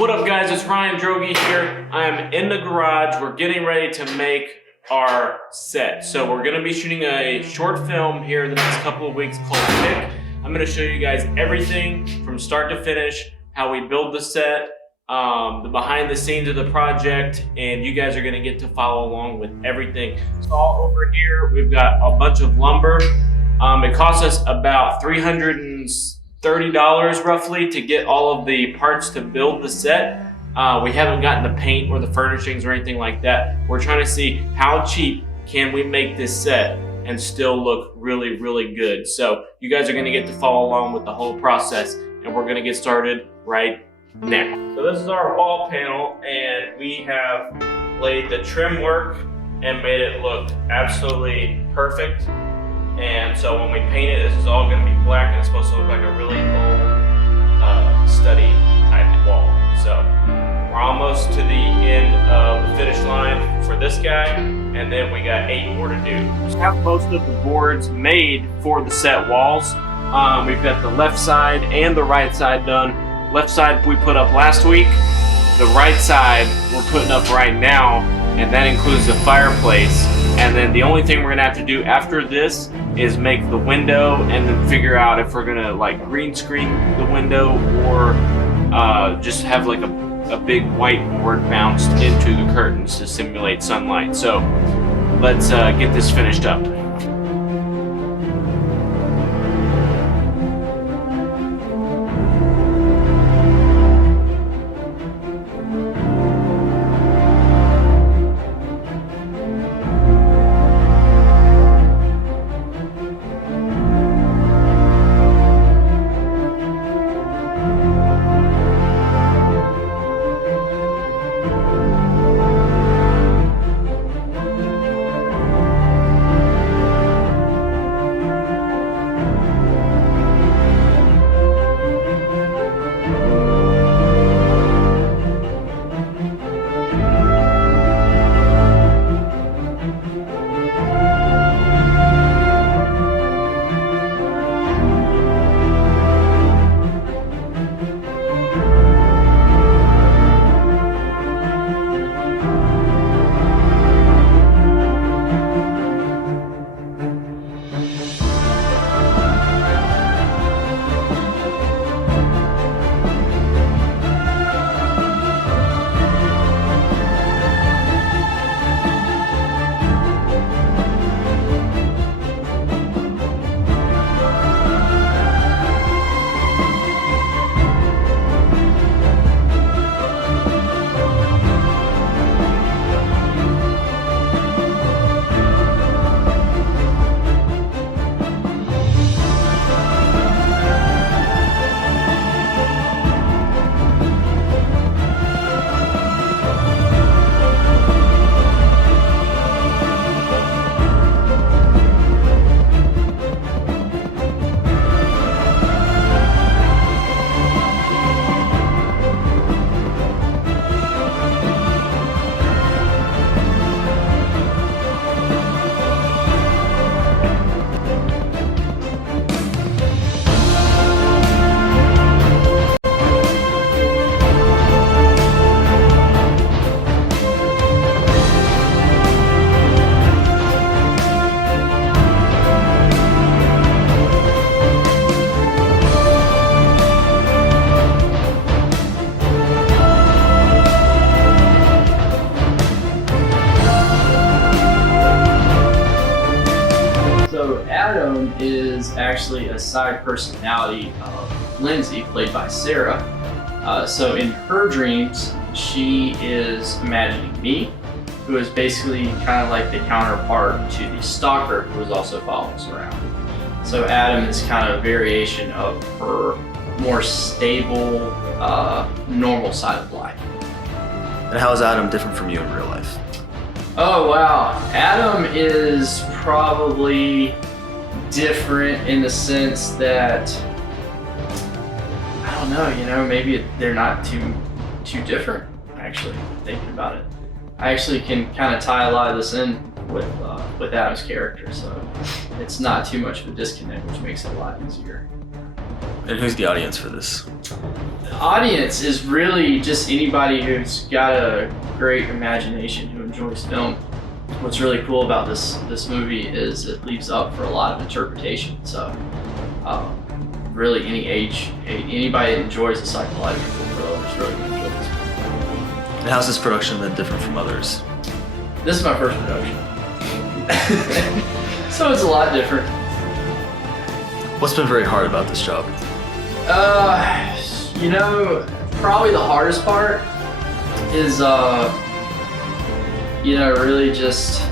What up guys, it's Ryan Droege here. I am in the garage. We're getting ready to make our set. So we're gonna be shooting a short film here in the next couple of weeks called Pick. I'm gonna show you guys everything from start to finish, how we build the set, the behind the scenes of the project, and you guys are gonna get to follow along with everything. So all over here, we've got a bunch of lumber. It costs us about $330 roughly to get all of the parts to build the set. We haven't gotten the paint or the furnishings or anything like that. We're trying to see how cheap can we make this set and still look really, really good. So you guys are gonna get to follow along with the whole process, and we're gonna get started right now. So this is our wall panel, and we have laid the trim work and made it look absolutely perfect. And so when we paint it, this is all gonna be black, and it's supposed to look like a really old study type wall. So we're almost to the end of the finish line for this guy, and then we got 8 more to do. We have most of the boards made for the set walls. We've got the left side and the right side done. Left side we put up last week. The right side we're putting up right now, and that includes the fireplace. And then the only thing we're gonna have to do after this is make the window, and then figure out if we're gonna like green screen the window or just have like a big white board bounced into the curtains to simulate sunlight. So let's get this finished up. Adam is actually a side personality of Lindsay, played by Sarah. So in her dreams, she is imagining me, who is basically kind of like the counterpart to the stalker who is also following us around. So Adam is kind of a variation of her more stable, normal side of life. And how is Adam different from you in real life? Oh wow, Adam is probably different in the sense that, I don't know, maybe they're not too different, actually, thinking about it. I actually can kind of tie a lot of this in with Adam's character, so it's not too much of a disconnect, which makes it a lot easier. And who's the audience for this? The audience is really just anybody who's got a great imagination, who enjoys film. What's really cool about this movie is it leaves up for a lot of interpretation. So really any age, anybody that enjoys a psychological thriller is really going to enjoy this movie. And how's this production been different from others? This is my first production. So it's a lot different. What's been very hard about this job? You know, probably the hardest part is, you know, really just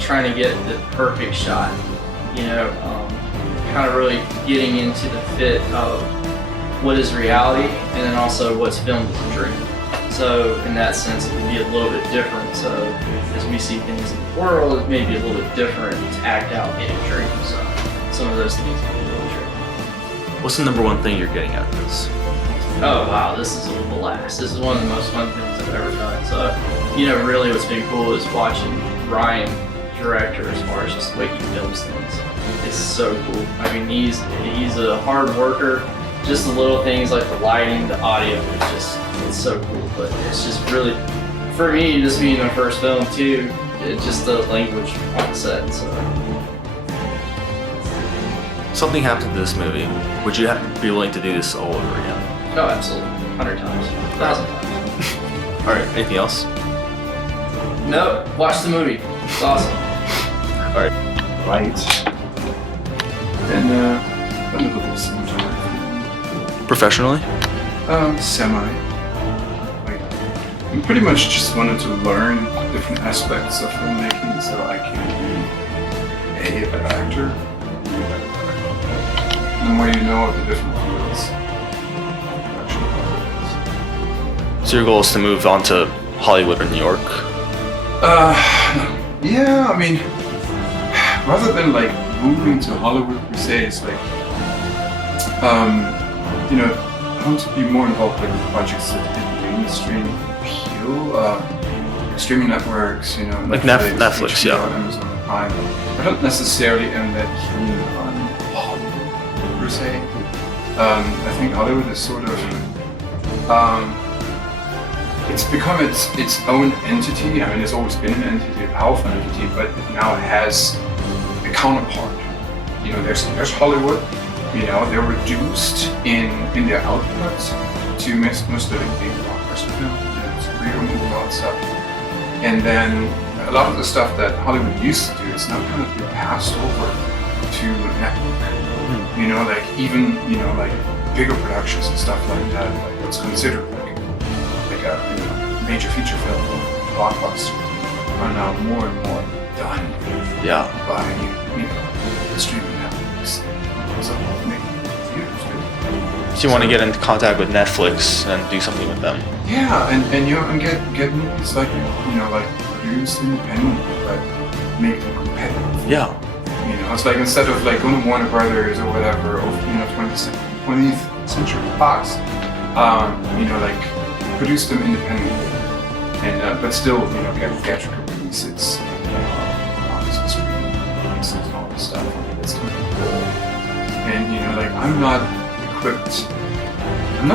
trying to get the perfect shot. You know, kind of really getting into the fit of what is reality and then also what's filmed as a dream. So in that sense, it can be a little bit different. So as we see things in the world, it may be a little bit different to act out in a dream. So some of those things can be a little tricky. What's the number one thing you're getting out of this? Oh wow, this is a blast. This is one of the most fun things I've ever done. So, you know, really what's been cool is watching Ryan, director, as far as just the way he films things. It's so cool. I mean, he's a hard worker. Just the little things like the lighting, the audio, it's so cool. But it's just really, for me, this being my first film too, it's just the language on set. So. Something happened to this movie. Would you be willing to do this all over again? Oh, absolutely. 100 times. 1,000 times. Alright, anything else? No, watch the movie. It's awesome. Alright. Right. And a little bit of cinematography. Professionally? Semi. Like, I pretty much just wanted to learn different aspects of filmmaking so I can be a better actor, be a better director. The more you know of the different fields, So your goal is to move on to Hollywood or New York? yeah, I mean, rather than like moving to Hollywood per se, it's like, you know, I want to be more involved with projects that in the mainstream appeal, streaming networks, you know, Like Netflix, HBO, yeah. Amazon Prime. I don't necessarily am that keen on Hollywood per se. I think Hollywood is sort of, it's become its own entity. I mean, it's always been an entity, a powerful entity, but it now has a counterpart. You know, there's Hollywood. You know, they're reduced in their output to mostly like big blockbuster film, you know, superhero movie, all that stuff. And then a lot of the stuff that Hollywood used to do is now kind of been passed over to network. You know, like even like bigger productions and stuff like that, like what's considered like a major feature film, blockbuster, are now more and more done Yeah. by the streaming networks. So maybe theaters do. So you want to get into contact with Netflix and do something with them? Yeah, and you know, and get movies like like produced independently, but make them competitive. Yeah. You know, it's like instead of like going to Warner Brothers or whatever, or 20th Century Fox, like produce them independently, and but still, get theatrical releases, obviously streaming releases and all this stuff. I mean, that's kind of cool. And like I'm not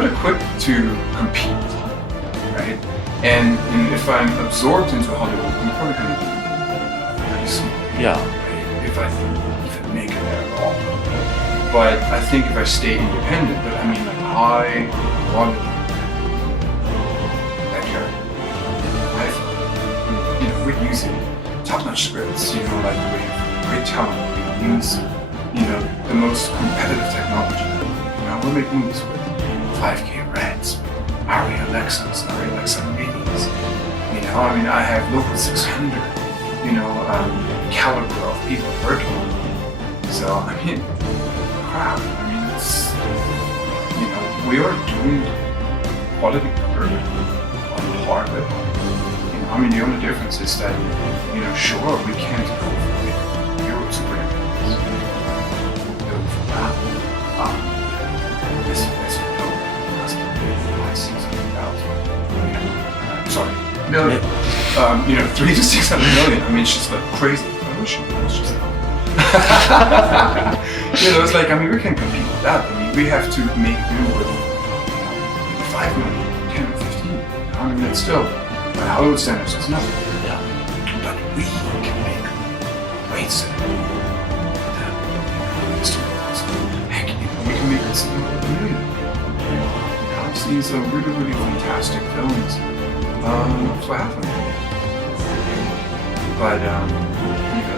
equipped to compete, right? And if I'm absorbed into Hollywood, I'm probably gonna be pretty small. Yeah. Right? If I even make it there at all. But I think if I stay independent, but I mean like high quality backyard, we're using top-notch scripts, like we have great talent, we use, the most competitive technology. We're making movies with 5K Reds, ARRI Alexas, ARRI Alexa Minis. I mean, I have local 600, caliber of people working with me. So, I mean, crap. I mean, it's, we are doing quality work on hard level. I mean, the only difference is that, sure, we can't go for Euro superheroes. We'll go for that. This must be 600,000. Sorry, million. 3 to 600 million. I mean, it's just like crazy. I wish it was just it's like, I mean, we can compete with that. I mean, we have to make do with 5 5 million, 10 or 15. I mean, that's still, by Hollywood standards, it's nothing. Yeah. But we can make great cinema that is too possible. Heck, we can make it something like $1 million. I've seen some really, really fantastic films for half $500,000. But,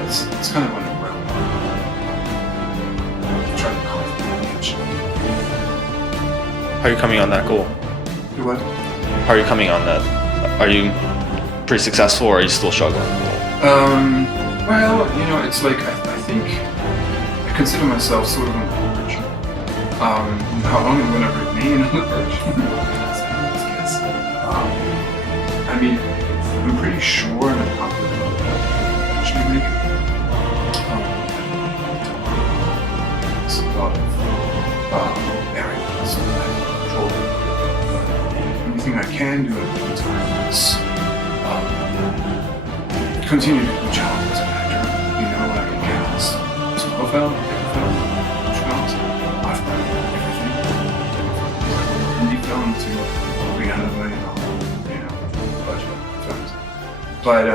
it's kind of on the realm. Try to carve the niche. How are you coming on that goal? Do what? How are you coming on that? Are you pretty successful, or are you still struggling? Well, it's like, I think I consider myself sort of on the verge. How long I'm going to remain on the verge? I mean, I'm pretty sure and I'm confident that I should make it. It's a lot of variables that I can control. The only thing I can do at the time is continue to do the job as an actor. I can cast small film, big film, films. I've done everything. From indie film to $300 million, budget films. But